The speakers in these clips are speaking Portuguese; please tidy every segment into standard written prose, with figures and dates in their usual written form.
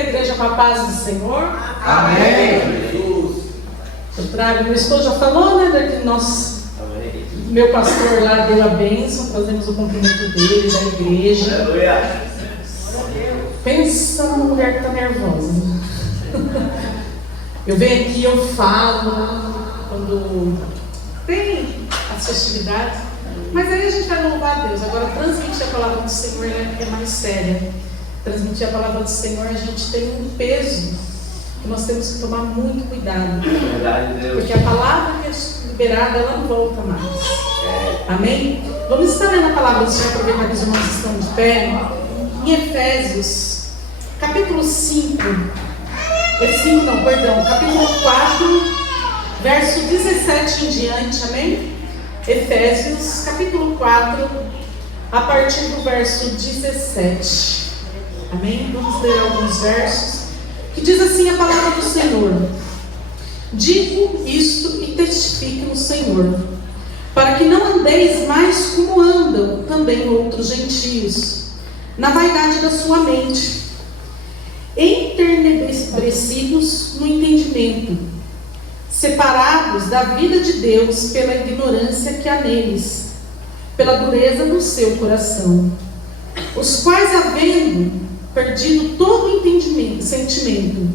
a igreja com a paz do Senhor? Amém. Eu trago, meu esposo já falou, né? Daqui meu pastor lá deu a bênção, fazemos o cumprimento dele, da igreja. Aleluia. Pensa numa mulher que está nervosa. Eu venho aqui, eu falo quando tem as festividades, mas aí a gente vai louvar a Deus. Agora, transmitir a palavra do Senhor é mais séria. Transmitir a palavra do Senhor, a gente tem um peso que nós temos que tomar muito cuidado. Verdade, Deus. Porque a palavra que é liberada, ela não volta mais. Amém? Vamos estar lendo a palavra do Senhor, aproveitar que os irmãos estão de pé. Em Efésios, capítulo 5. Capítulo 4, verso 17 em diante, amém? Efésios, capítulo 4, a partir do verso 17, amém? Vamos ler alguns versos, que diz assim a palavra do Senhor: digo isto e testifique no Senhor, para que não andeis mais como andam também outros gentios, na vaidade da sua mente, entenebrecidos no entendimento, separados da vida de Deus pela ignorância que há neles, pela dureza do seu coração, os quais, havendo perdido todo o sentimento,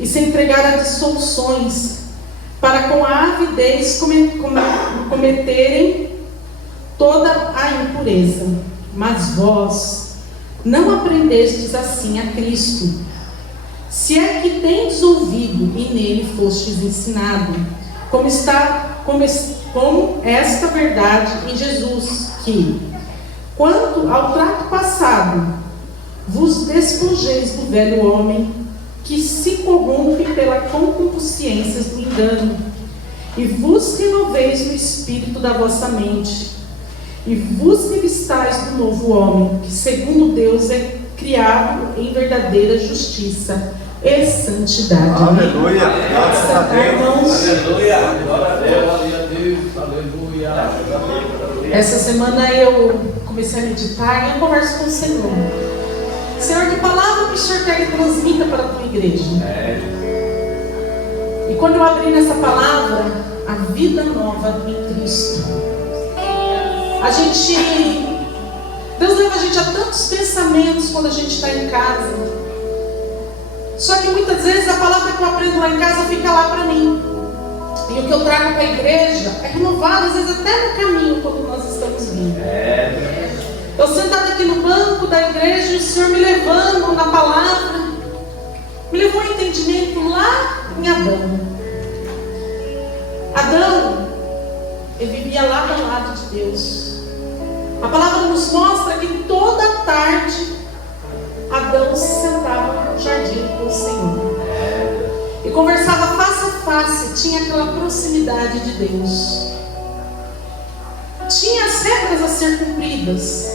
e se entregaram a dissoluções, para com a avidez cometerem toda a impureza. Mas vós não aprendestes assim a Cristo, se é que tendes ouvido e nele fostes ensinado, como esta verdade em Jesus, que, quanto ao trato passado, vos despojeis do velho homem, que se corrompe pela concupiscência do engano, e vos renoveis no espírito da vossa mente, e vos revistais do novo homem, que segundo Deus é criado em verdadeira justiça e santidade. Aleluia. Graças a Deus. Irmãos, Aleluia. Glória a Deus. Aleluia. essa semana eu comecei a meditar e eu converso com o Senhor. Senhor, que palavra que o Senhor quer que transmita para a tua igreja? E quando eu abri nessa palavra, a vida nova em Cristo, Deus leva a gente a tantos pensamentos quando a gente está em casa. Só que muitas vezes a palavra que eu aprendo lá em casa fica lá para mim. E o que eu trago para a igreja é renovado, às vezes até no caminho, quando nós estamos vindo. Eu sentado aqui no banco da igreja, e o Senhor me levando na palavra, me levou ao entendimento lá em Adão. Adão, ele vivia lado a lado de Deus. A palavra nos mostra que toda tarde Adão se sentava no jardim com o Senhor e conversava face a face, tinha aquela proximidade de Deus. Tinha as regras a ser cumpridas,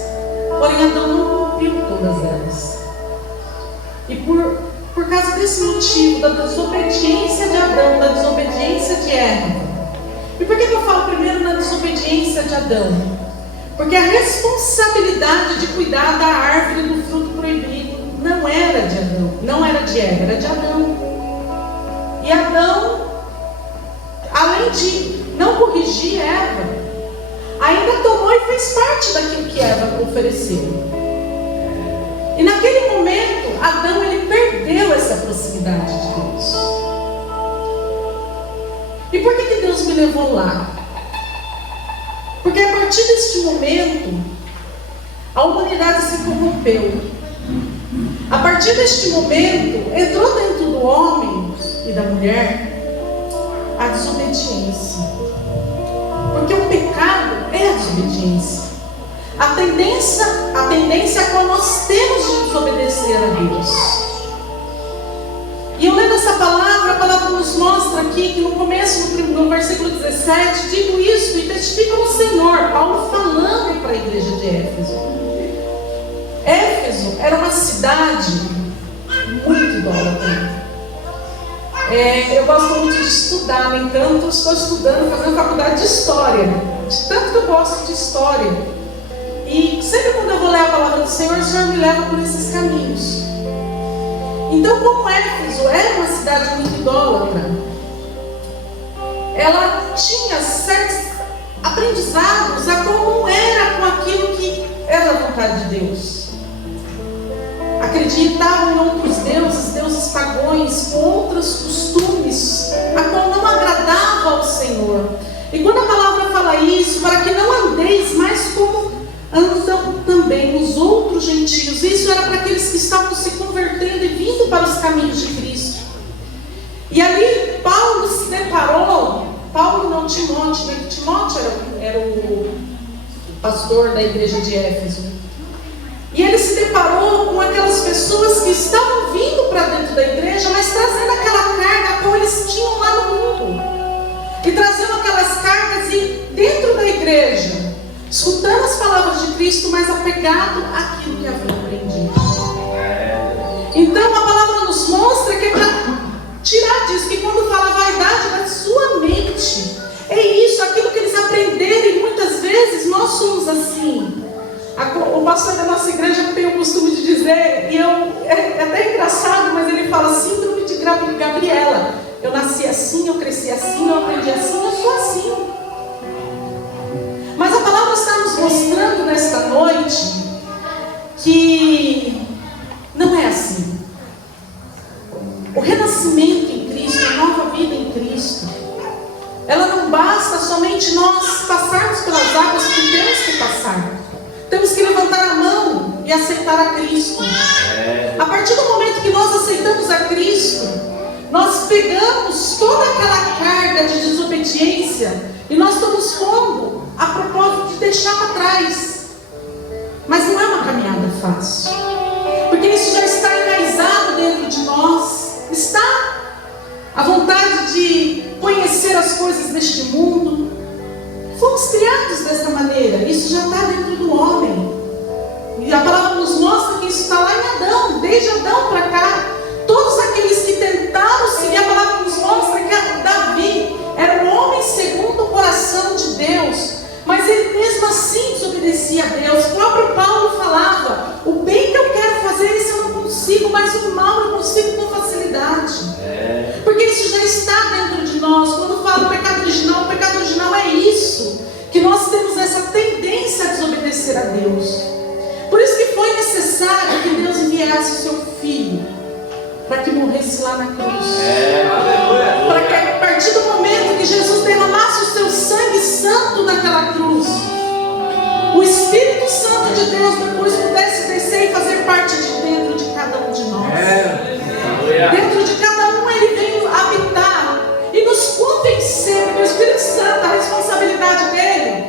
porém Adão não cumpriu todas elas. E por causa desse motivo, da desobediência de Adão, da desobediência de Eva. E por que eu falo primeiro na desobediência de Adão? Porque a responsabilidade de cuidar da árvore do fruto proibido não era de Adão, não era de Eva, era de Adão. E Adão, além de não corrigir Eva, ainda tomou e fez parte daquilo que Eva ofereceu. E naquele momento, Adão ele perdeu essa proximidade de Deus. E por que Deus me levou lá? Porque a partir deste momento, a humanidade se corrompeu. A partir deste momento, entrou dentro do homem e da mulher a desobediência. Porque o pecado é a desobediência. A tendência a qual nós temos de desobedecer a Deus. E eu lendo essa palavra, a palavra nos mostra aqui que no começo, no versículo 17, digo isso e testifico no Senhor, Paulo falando para a igreja de Éfeso. Éfeso era uma cidade muito idólatra. Eu gosto muito de estudar, no entanto, estou estudando, fazendo faculdade de História, de tanto que eu gosto de História. E sempre quando eu vou ler a palavra do Senhor, o Senhor me leva por esses caminhos. Então, como Éfeso era uma cidade muito idólatra, ela tinha certos aprendizados a como era com aquilo que era a vontade de Deus. Acreditavam em outros deuses, deuses pagões, com outros costumes, a qual não agradava ao Senhor. E quando a palavra fala isso, para que não andeis mais como andam também os outros gentios. Isso era para aqueles que estavam se convertendo e vindo para os caminhos de Cristo. E ali Paulo se deparou, Paulo não, Timóteo, né? Timóteo era o pastor da igreja de Éfeso. E ele se deparou com aquelas pessoas que estavam vindo para dentro da igreja, mas trazendo aquela carga como eles tinham lá no mundo. E trazendo aquelas cargas e dentro da igreja, escutando as palavras de Cristo, mas apegado àquilo que havia aprendido. Então a palavra nos mostra que é para tirar disso, que quando fala vaidade da sua mente, é isso, aquilo que eles aprenderam, e muitas vezes nós somos assim. O pastor da nossa igreja tem o costume de dizer, e é até engraçado, mas ele fala síndrome de Gabriela. Eu nasci assim, eu cresci assim, eu aprendi assim, eu sou assim. Mas a palavra está nos mostrando nesta noite que não é assim. O renascimento em Cristo, a nova vida em Cristo, ela não basta somente nós passarmos pelas águas que temos que passar. Temos que levantar a mão e aceitar a Cristo. A partir do momento que nós aceitamos a Cristo, nós pegamos toda aquela carga de desobediência e nós estamos pondo a propósito de deixar para trás. Mas não é uma caminhada fácil, porque isso já está enraizado dentro de nós. Está a vontade de conhecer as coisas deste mundo. Fomos criados dessa maneira. Isso já está dentro do homem. E a palavra nos mostra que isso está lá em Adão. Desde Adão para cá, todos aqueles que tentaram seguir, a palavra nos mostra que Davi era um homem segundo o coração de Deus, mas ele mesmo assim desobedecia a Deus. O próprio Paulo falava: o bem que eu quero fazer, isso eu não consigo, mas o mal eu consigo com facilidade. Porque isso já está dentro de nós. Quando fala o pecado original é isso, que nós temos essa tendência a desobedecer a Deus. Por isso que foi necessário que Deus enviasse o seu Filho para que morresse lá na cruz. Para que a partir do momento que Jesus derramasse o seu sangue santo naquela cruz, o Espírito Santo de Deus depois pudesse descer e fazer parte de dentro de cada um de nós. Dentro de cada um ele veio habitar e nos convencer, porque o Espírito Santo, a responsabilidade dele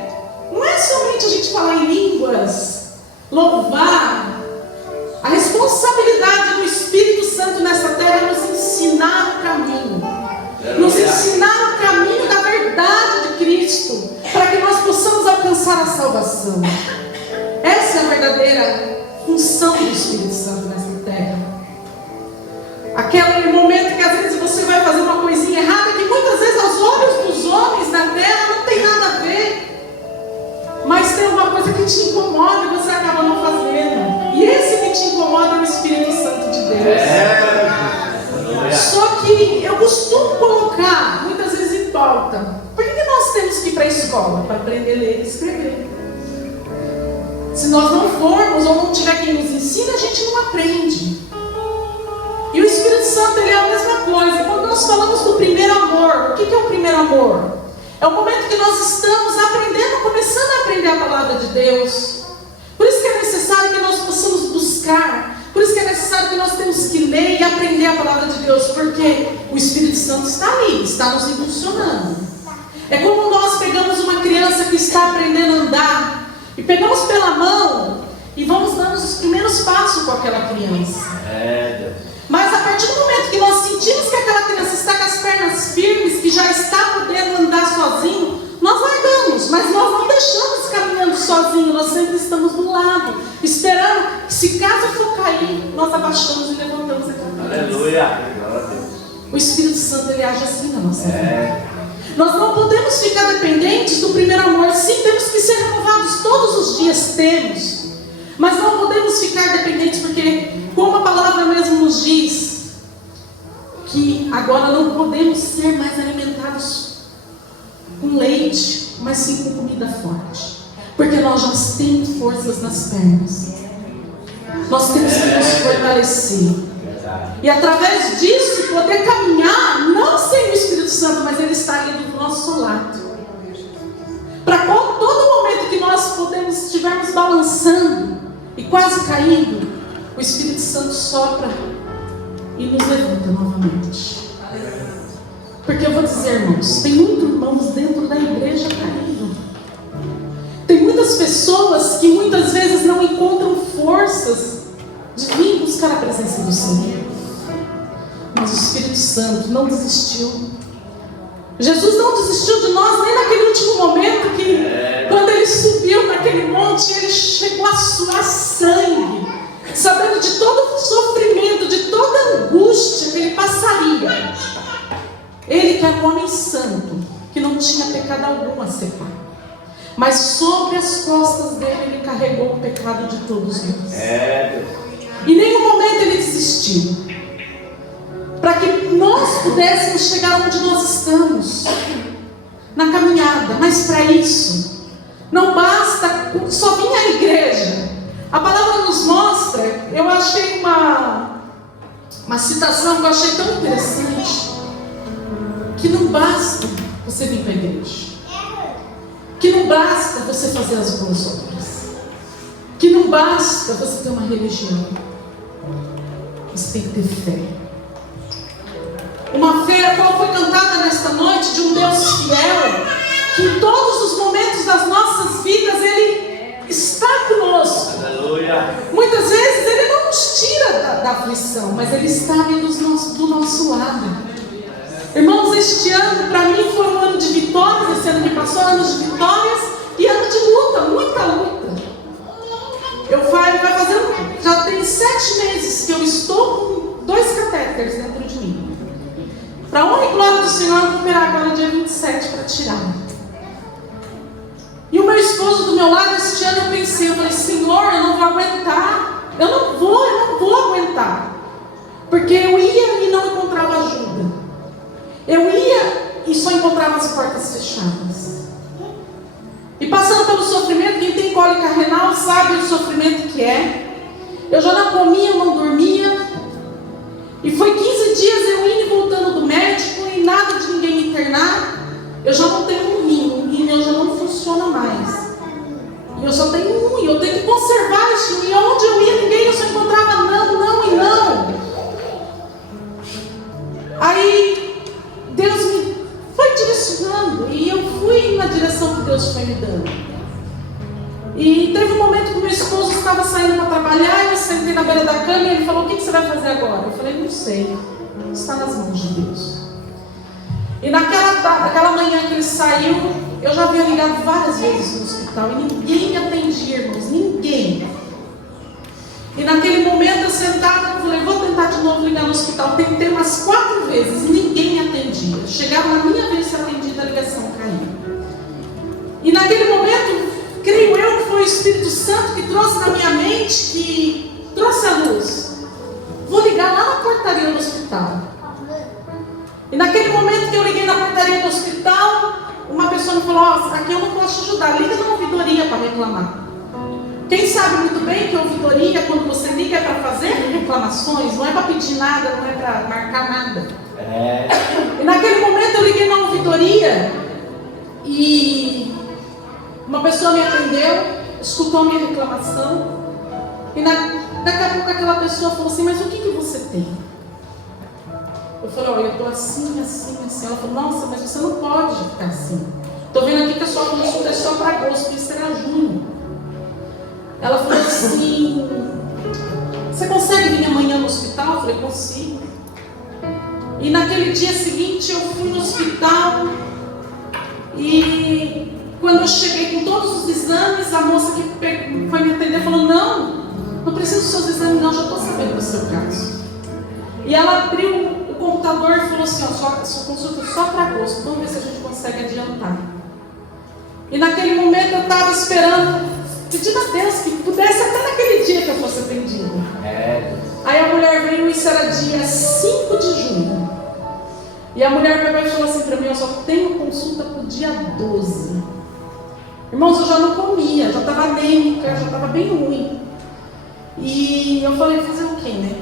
não é somente a gente falar em línguas, louvar. A responsabilidade do Espírito Santo nessa terra é nos ensinar o caminho, nos ensinar o caminho da verdade de Cristo, para que nós possamos alcançar a salvação. Essa é a verdadeira função do Espírito Santo nessa terra. Aquele momento que às vezes você vai fazer uma coisinha errada, que muitas vezes aos olhos dos homens na terra não tem nada a ver, mas tem uma coisa que te incomoda e você acaba não fazendo. E esse que te incomoda é o Espírito Santo de Deus. Só que eu costumo colocar muitas vezes em pauta: por que nós temos que ir para a escola? Para aprender a ler e escrever. Se nós não formos ou não tiver quem nos ensine, a gente não aprende. E o Espírito Santo, ele é a mesma coisa. Quando nós falamos do primeiro amor, o que é o primeiro amor? É o momento que nós estamos aprendendo, começando a aprender a palavra de Deus. Por isso que é necessário que nós possamos buscar. Por isso que é necessário que nós temos que ler e aprender a palavra de Deus. Porque o Espírito Santo está ali, está nos impulsionando. É como nós pegamos uma criança que está aprendendo a andar e pegamos pela mão e vamos dando os primeiros passos com aquela criança. Mas a partir do momento que nós sentimos que aquela criança está com as pernas firmes, que já está podendo andar sozinho, nós largamos, mas nós não deixamos caminhando sozinho, nós sempre estamos do lado, esperando que, se caso for cair, nós abaixamos e levantamos aquela criança. Aleluia! O Espírito Santo, ele age assim na nossa vida. Nós não podemos ficar dependentes do primeiro amor. Sim, temos que ser renovados todos os dias, temos. Mas não podemos ficar dependentes, porque, como a palavra mesmo nos diz, agora não podemos ser mais alimentados com leite, mas sim com comida forte. Porque nós já temos forças nas pernas. Nós temos que nos fortalecer. E através disso poder caminhar, não sem o Espírito Santo, mas Ele está ali do nosso lado. Para todo momento que nós estivermos balançando e quase caindo, o Espírito Santo sopra e nos levanta novamente. Porque eu vou dizer, irmãos, tem muitos irmãos dentro da igreja caídos. Tem muitas pessoas que muitas vezes não encontram forças de vir buscar a presença do Senhor. Mas o Espírito Santo não desistiu. Jesus não desistiu de nós nem naquele último momento que, quando Ele subiu naquele monte, Ele chegou a suar sangue, sabendo de todo o sofrimento, de toda a angústia que Ele passaria. Ele que era um homem santo, que não tinha pecado algum a separar. Mas sobre as costas dele, Ele carregou o pecado de todos nós. Em nenhum momento Ele desistiu. Para que nós pudéssemos chegar onde nós estamos, na caminhada. Mas para isso, não basta só vir à igreja. A palavra nos mostra, eu achei uma citação que eu achei tão interessante, que não basta você vir para a igreja. Que não basta você fazer as boas obras. Que não basta você ter uma religião. Você tem que ter fé. Uma fé a qual foi cantada nesta noite de um Deus fiel, que em todos os momentos das nossas vidas Ele está conosco. Aleluia. Muitas vezes Ele não nos tira da aflição, mas Ele está ali do nosso lado. Irmãos, este ano para mim foi um ano de vitórias. Esse ano que passou, anos de vitórias e ano de luta, muita luta. Já tem 7 meses que eu estou com 2 catéteres dentro de mim. Para a honra e glória do Senhor, eu vou operar agora dia 27 para tirar. E o meu esposo do meu lado, este ano eu pensei, eu falei, Senhor, eu não vou aguentar. Eu não vou aguentar. Porque eu ia e não encontrava ajuda. Eu ia e só encontrava as portas fechadas. E passando pelo sofrimento, quem tem cólica renal sabe o sofrimento que é. Eu já não comia, eu não dormia. E foi 15 dias eu indo e voltando do médico e nada de ninguém me internar. Eu já não tenho um rim meu já não funciona mais. E eu só tenho um, e eu tenho que conservar isso. E onde eu ia, eu só encontrava não e não. Aí Deus me foi direcionando e eu fui na direção que Deus foi me dando. E teve um momento que meu esposo estava saindo para trabalhar e eu sentei na beira da cama e ele falou, o que você vai fazer agora? Eu falei, não sei, está nas mãos de Deus. E naquela manhã que ele saiu, eu já havia ligado várias vezes no hospital e ninguém me atendia, irmãos, ninguém. E naquele momento eu sentada, eu falei, vou tentar de novo ligar no hospital. Tentei umas 4 vezes e ninguém me atendia. Chegava na minha vez de ser atendida, a ligação caiu. E naquele momento, creio eu que foi o Espírito Santo que trouxe na minha mente, que trouxe a luz. Vou ligar lá na portaria do hospital. E naquele momento que eu liguei na portaria do hospital, uma pessoa me falou, aqui eu não posso ajudar, liga na ouvidoria para reclamar. Quem sabe muito bem que a ouvidoria, quando você liga, é para fazer reclamações, não é para pedir nada, não é para marcar nada. E naquele momento eu liguei na ouvidoria e uma pessoa me atendeu, escutou a minha reclamação e daqui a pouco aquela pessoa falou assim, mas o que você tem? Eu falei, olha, eu estou assim. Ela falou, nossa, mas você não pode ficar assim. Estou vendo aqui que a sua consulta é só para agosto, isso será junho. Ela falou assim, você consegue vir amanhã no hospital? Eu falei, consigo. E naquele dia seguinte eu fui no hospital e quando eu cheguei com todos os exames, a moça que foi me atender falou, não preciso dos seus exames não, já estou sabendo do seu caso. E ela abriu o computador e falou assim, sua consulta é só para agosto, vamos ver se a gente consegue adiantar. E naquele momento eu estava esperando, pedindo a Deus que pudesse até naquele dia que eu fosse atendida. Aí a mulher veio, isso era dia 5 de junho. E a mulher pegou e falou assim para mim: eu só tenho consulta para o dia 12. Irmãos, eu já não comia, já estava anêmica, já estava bem ruim. E eu falei: fazer o quê, né?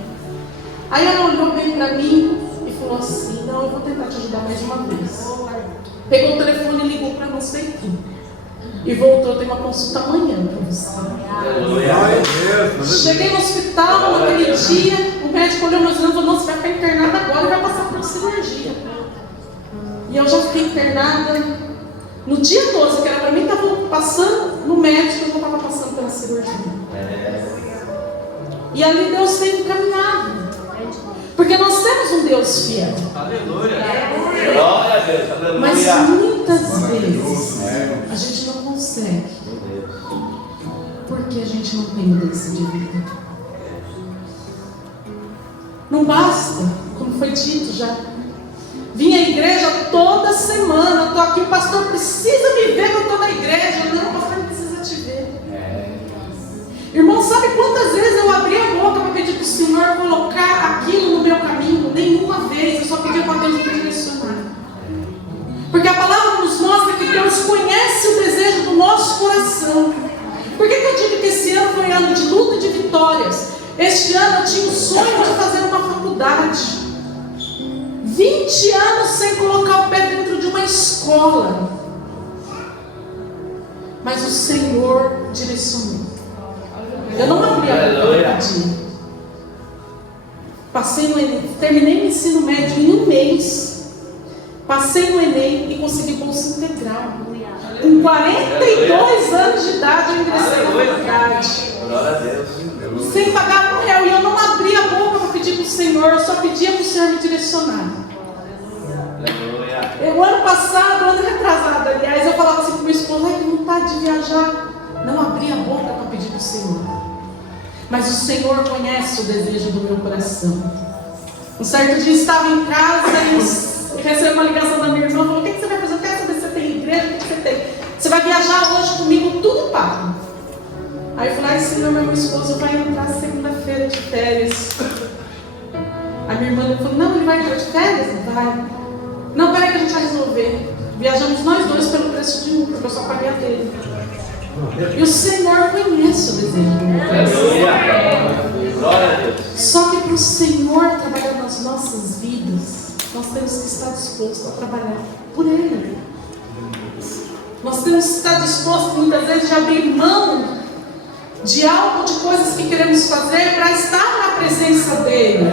Aí ela olhou bem para mim e falou assim: não, eu vou tentar te ajudar mais uma vez. Pegou o telefone e ligou para você aqui. E voltou, tem uma consulta amanhã para você. Cheguei no hospital naquele dia, o médico olhou meus olhos e falou: não, você vai ficar internada agora e vai passar por cirurgia. E eu já fiquei internada. No dia 12, que era para mim, estava passando no médico, eu já estava passando pela cirurgia. E ali Deus tem encaminhado. Porque nós temos um Deus fiel. Aleluia. Glória a Deus. Aleluia. Mas muitas vezes a gente não consegue. Porque a gente não tem mudança de vida. Não basta, como foi dito já. Vim à igreja toda semana. Estou aqui, o pastor precisa me ver que eu estou na igreja. Não, o pastor não precisa te ver. Irmão, sabe quantas vezes eu abri a boca para pedir para o Senhor colocar aquilo no meu caminho? Nenhuma vez, eu só pedi para Deus me direcionar. Porque a palavra nos mostra que Deus conhece o desejo do nosso coração. Por que eu digo que esse ano foi ano de luta e de vitórias? Este ano eu tinha o sonho de fazer uma faculdade. 20 anos sem colocar o pé dentro de uma escola. Mas o Senhor direcionou. Eu não abri a boca para pedir. Passei no Enem, terminei o ensino médio em um mês. Passei no Enem e consegui bolsa integral. Com 42 anos de idade eu ingressei na faculdade. Glória a Deus. Sem pagar R$1. E eu não abri a boca para pedir para o Senhor, eu só pedia para o Senhor me direcionar. O ano passado, ano retrasado, aliás, eu falava assim para minha esposa: ai, que vontade de viajar. Não abri a boca para pedir para o Senhor. Mas o Senhor conhece o desejo do meu coração. Um certo dia estava em casa e recebi uma ligação da minha irmã. Falou: o que você vai fazer? Eu quero saber se você tem igreja, o que você tem. Você vai viajar hoje comigo, tudo pago. Aí eu falei: ai, Senhor, meu esposo vai entrar segunda-feira de férias. A minha irmã falou: não, ele vai entrar de férias? Não vai. Não, peraí que a gente vai resolver. Viajamos nós dois pelo preço de um, porque eu só paguei a dele. E o Senhor conhece o desejo do meu coração. Glória a Deus. Só que para o Senhor trabalhar nas nossas vidas, nós temos que estar dispostos a trabalhar por Ele. Nós temos que estar dispostos muitas vezes a abrir mão de algo, de coisas que queremos fazer para estar na presença dEle.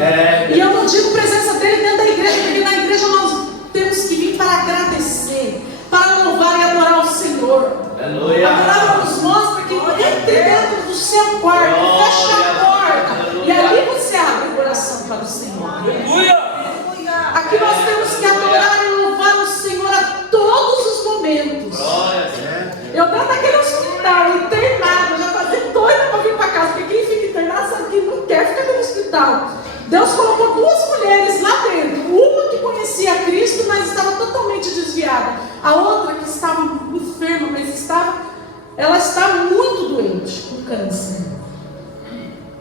E eu não digo presença dEle dentro da igreja, porque na igreja nós temos que vir para agradecer, para louvar e adorar o Senhor. Aleluia. A palavra nos mostra que entre dentro do seu quarto, fecha a porta e ali você abre o coração para o Senhor. Aleluia. Aqui nós temos que adorar e louvar o Senhor a todos os momentos. Eu dentro daquele hospital, internado, já estava doida para vir para casa, porque quem fica internado sabe que não quer ficar no hospital. Deus colocou duas mulheres lá dentro, uma que conhecia Cristo, mas estava totalmente desviada, a outra que estava enferma, mas ela estava muito doente, com câncer.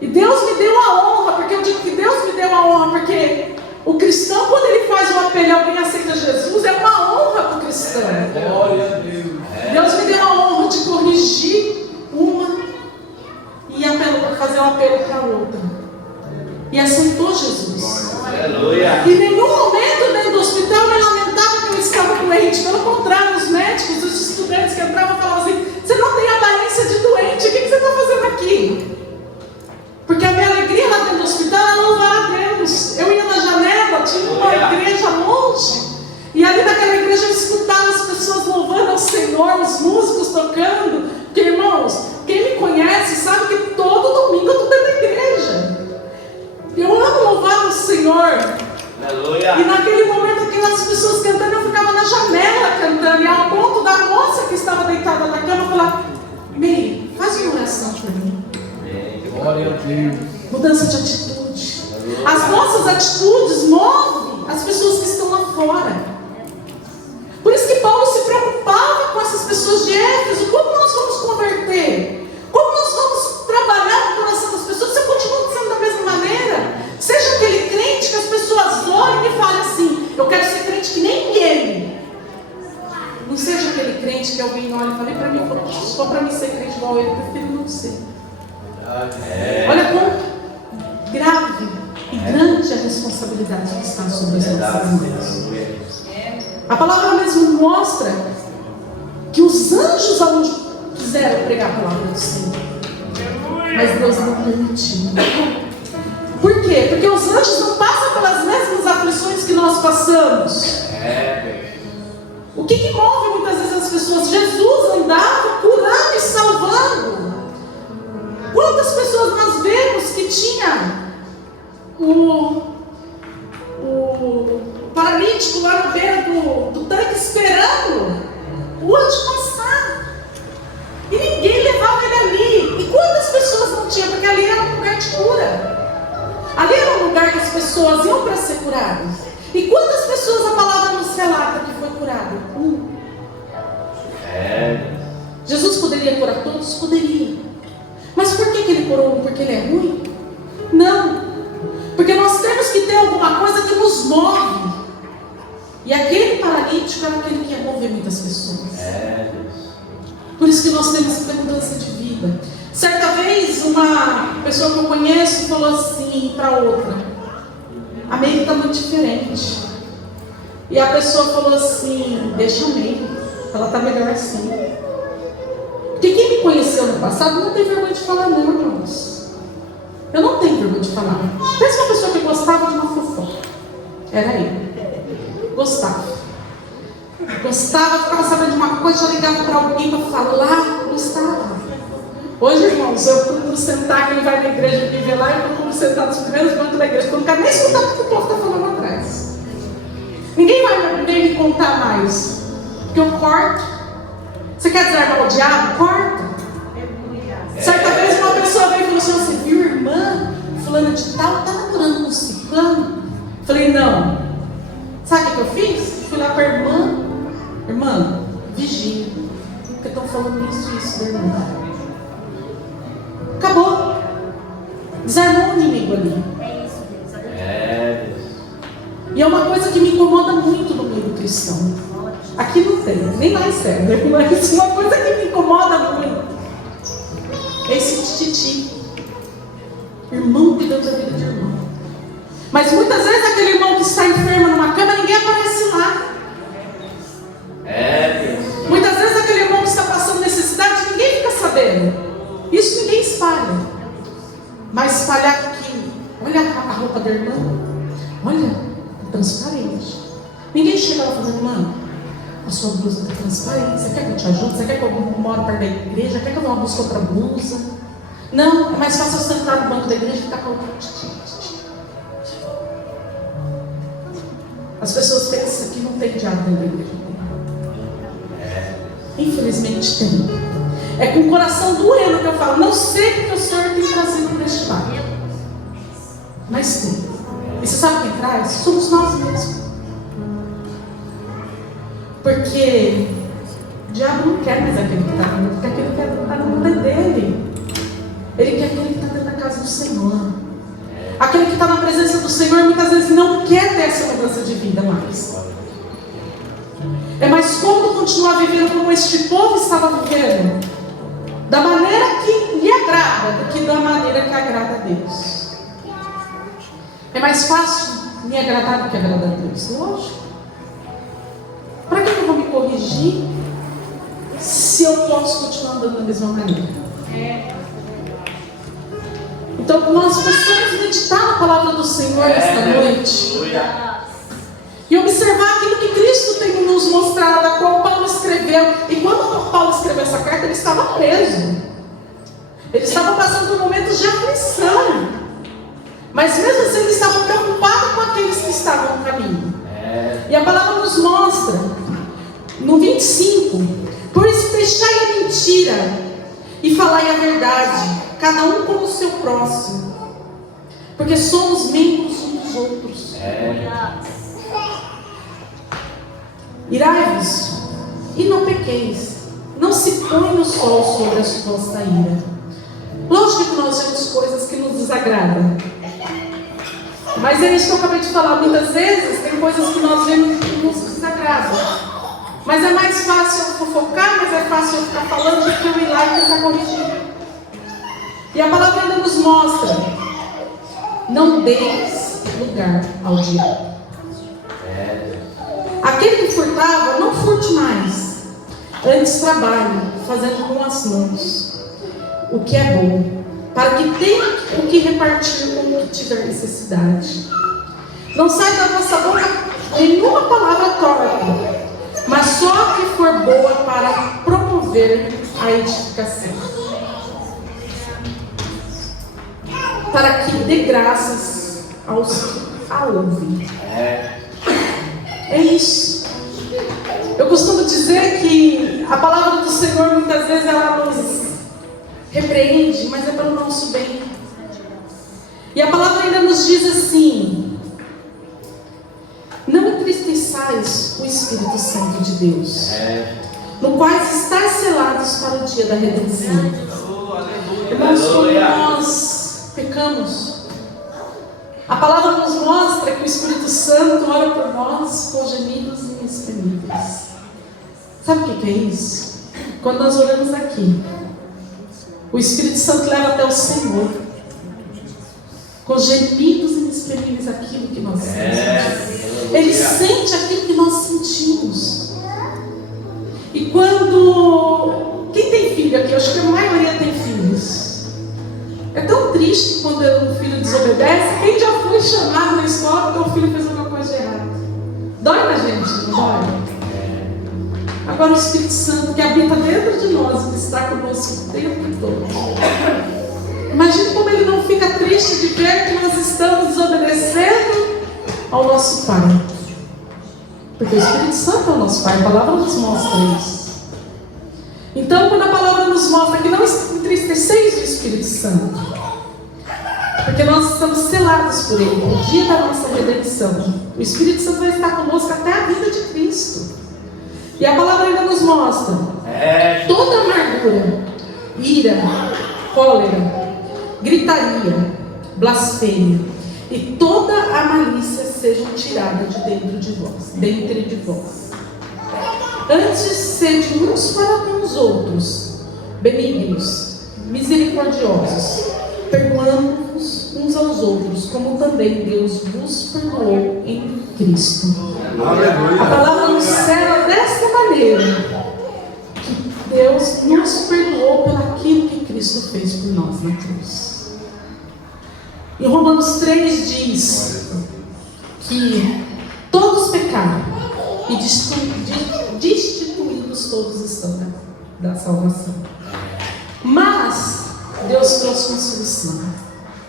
E Deus me deu a honra, porque eu digo que Deus me deu a honra, porque o cristão, quando ele faz um apelo e alguém aceita Jesus, é uma honra para o cristão. Glória a Deus. Deus me deu a honra de corrigir uma e fazer um apelo para a outra. E aceitou Jesus. Aleluia. Em nenhum momento dentro do hospital eu me lamentava que eu estava doente. Pelo contrário, os médicos, os estudantes que entravam falavam assim: você não tem aparência de doente, o que você está fazendo aqui? Porque a minha alegria lá dentro do hospital era louvar a Deus. Eu ia na janela, tinha uma igreja longe, e ali naquela igreja eu escutava as pessoas louvando ao Senhor, os músicos tocando. Porque, irmãos, quem me conhece sabe que todo domingo eu estou dentro da igreja. Eu amo louvar o Senhor. Aleluia. E naquele momento, aquelas pessoas cantando, eu ficava na janela cantando. E ao ponto da moça que estava deitada na cama falar: Mei, faz uma oração por mim. Glória a Deus. Mudança de atitude. As nossas atitudes movem as pessoas que estão lá fora. Por isso que Paulo se preocupava com essas pessoas de Éfeso. Como nós vamos converter? Como nós vamos trabalhar no coração das pessoas? Você continua sendo da mesma maneira? Seja aquele crente que as pessoas olhem e falem assim: eu quero ser crente que alguém olha e fala para mim, só para mim ser crente igual ele, eu prefiro não ser. Olha quão grave e grande a responsabilidade que está sobre as nossas mãos. A palavra mesmo mostra que os anjos quiseram pregar a palavra do Senhor, mas Deus não permitiu. Por quê? Porque os anjos não passam pelas mesmas aflições que nós passamos. O que move muitas vezes as pessoas? Jesus andava curando e salvando. Quantas pessoas nós vemos que tinha o paralítico lá na beira do tanque esperando o anjo passar, e ninguém levava ele ali? E quantas pessoas não tinham? Porque ali era um lugar de cura, ali era um lugar que as pessoas iam para ser curadas. E quantas pessoas a palavra nos relata que foi curado? Jesus poderia curar todos? Poderia. Mas por que ele curou um? Porque ele é ruim? Não. Porque nós temos que ter alguma coisa que nos move. E aquele paralítico era aquele que ia mover muitas pessoas. Por isso que nós temos que ter mudança de vida. Certa vez, uma pessoa que eu conheço falou assim para outra: a Meire está muito diferente. E a pessoa falou assim: deixa a Meire, ela está melhor assim. Porque quem me conheceu no passado não tem vergonha de falar, não, irmãos. Eu não tenho vergonha de falar. Pensa uma pessoa que gostava de uma fofoca. Era eu. Gostava, ficava sabendo de uma coisa, já ligava para alguém para falar, gostava. Hoje, irmãos, eu procuro sentar, quem vai na igreja me ver lá, eu procuro sentar nos primeiros bancos da igreja, porque eu não quero nem escutar o que o povo está falando atrás. Ninguém vai me contar mais, porque eu corto. Você quer desarmar o diabo? Corta. Certa vez uma pessoa veio e falou assim: você viu, irmã fulana de tal, está namorando um ciclano? Falei: não. Sabe o que eu fiz? Fui lá para a irmã, vigia, porque estão falando isso da irmã. Acabou. Desarmou o inimigo ali. E é uma coisa que me incomoda muito no meio cristão. Aqui não tem, nem lá em céu, mas uma coisa que me incomoda muito é esse tititi. Irmão cuidando da vida de irmão. Mas muitas vezes aquele irmão que está enfermo numa cama, ninguém aparece lá. Muitas vezes aquele irmão que está passando necessidade, ninguém fica sabendo. Isso ninguém espalha. Mas espalhar aqui, olha a roupa da irmã, olha, é transparente. Ninguém chega lá e fala: irmã, a sua blusa está transparente, você quer que eu te ajude? Você quer que eu moro perto da igreja? Quer que eu vá buscar outra blusa? Não, é mais fácil eu sentar no banco da igreja e ficar com a outra. As pessoas pensam que não tem diabo dentro da igreja. Infelizmente tem. É com o coração doendo que eu falo: não sei porque o Senhor tem trazido para este lado. Mas tem. E você sabe quem traz? Somos nós mesmos. Porque o diabo não quer mais aquele que está no mundo, porque aquele que está no mundo é dele. Ele quer aquele que está dentro da casa do Senhor. Aquele que está na presença do Senhor muitas vezes não quer ter essa mudança de vida mais. É mais cômodo continuar vivendo como este povo estava vivendo, da maneira que lhe agrada, do que da maneira que agrada a Deus. É mais fácil me agradar do que agradar a Deus, lógico. Para que eu vou me corrigir se eu posso continuar andando da mesma maneira? Então nós precisamos meditar na palavra do Senhor nesta noite e observar aquilo que Cristo tem nos mostrado, a qual Paulo escreveu. E quando Paulo escreveu essa carta, ele estava preso, ele estava passando por momentos de aflição, mas mesmo assim ele estava preocupado com aqueles que estavam no caminho. E a palavra nos mostra no 25: por isso deixai a mentira e falai a verdade, cada um como o seu próximo, porque somos membros uns dos outros. Irai-vos e não pequeis, não se põe o sol sobre a vossa ira. Lógico que nós vemos coisas que nos desagradam, mas é isso que eu acabei de falar. Muitas vezes tem coisas que nós vemos que nos desagradam, Mas é mais fácil eu fofocar, mas é fácil eu ficar falando do que eu ir lá e tentar corrigir. E a palavra ainda nos mostra: não deis lugar ao diabo. Aquele que furtava, não furte mais. Antes trabalhe, fazendo com as mãos o que é bom, para que tenha o que repartir com o que tiver necessidade. Não sai da vossa boca nenhuma palavra torta, mas só a que for boa para promover a edificação, para que dê graças aos que a ouvem. É isso. Eu costumo dizer que a palavra do Senhor muitas vezes ela nos repreende, mas é para o nosso bem. E a palavra ainda nos diz assim: não entristeçais o Espírito Santo de Deus, no qual estáis selados para o dia da redenção. Irmãos, quando nós pecamos, a palavra nos mostra que o Espírito Santo ora por nós com gemidos inexprimíveis. Sabe o que é isso? Quando nós oramos aqui, o Espírito Santo leva até o Senhor, com gemidos inexprimíveis, aquilo que nós sentimos. Ele sente aquilo que nós sentimos. E quando... Quem tem filho aqui? Eu acho que a maioria tem filhos. É tão triste quando um filho desobedece. Quem já foi chamado na escola porque o filho fez alguma coisa de errado? Dói na gente, não dói? Agora o Espírito Santo que habita dentro de nós, que está conosco o tempo todo. Imagine como ele não fica triste de ver que nós estamos desobedecendo ao nosso Pai. Porque o Espírito Santo é o nosso Pai, a palavra nos mostra isso. Então, quando a palavra nos mostra que não entristeceis o Espírito Santo, porque nós estamos selados por Ele, no dia da nossa redenção, o Espírito Santo vai estar conosco até a vinda de Cristo. E a palavra ainda nos mostra toda amargura, ira, cólera, gritaria, blasfêmia e toda a malícia sejam tiradas de dentre de vós. Antes sede uns para com os outros, benignos, misericordiosos, perdoando-vos uns aos outros, como também Deus vos perdoou em Cristo. A palavra nos sela desta maneira, que Deus nos perdoou por aquilo que Cristo fez por nós na cruz. Em Romanos 3 diz que todos pecaram e destituídos todos estão da salvação. Mas Deus trouxe uma solução,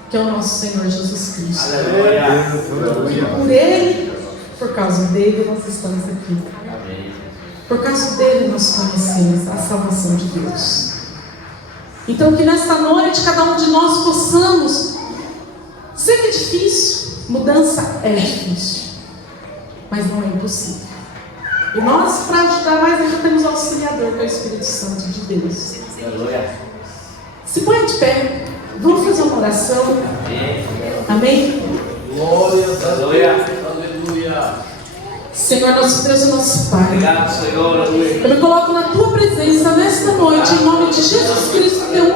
que é o nosso Senhor Jesus Cristo. Por Ele, por causa dele, nós estamos aqui. Por causa dele, nós conhecemos a salvação de Deus. Então, que nesta noite, cada um de nós possamos. Sei que é difícil, mudança é difícil, mas não é impossível. E nós, para ajudar mais, ainda temos o auxiliador, que é o Espírito Santo de Deus. Se põe de pé, vamos fazer uma oração. Amém? Glória, aleluia, aleluia. Senhor, nosso Deus e nosso Pai, Obrigado, Senhor, aleluia. eu me coloco na Tua presença nesta noite, em nome de Jesus Cristo, Teu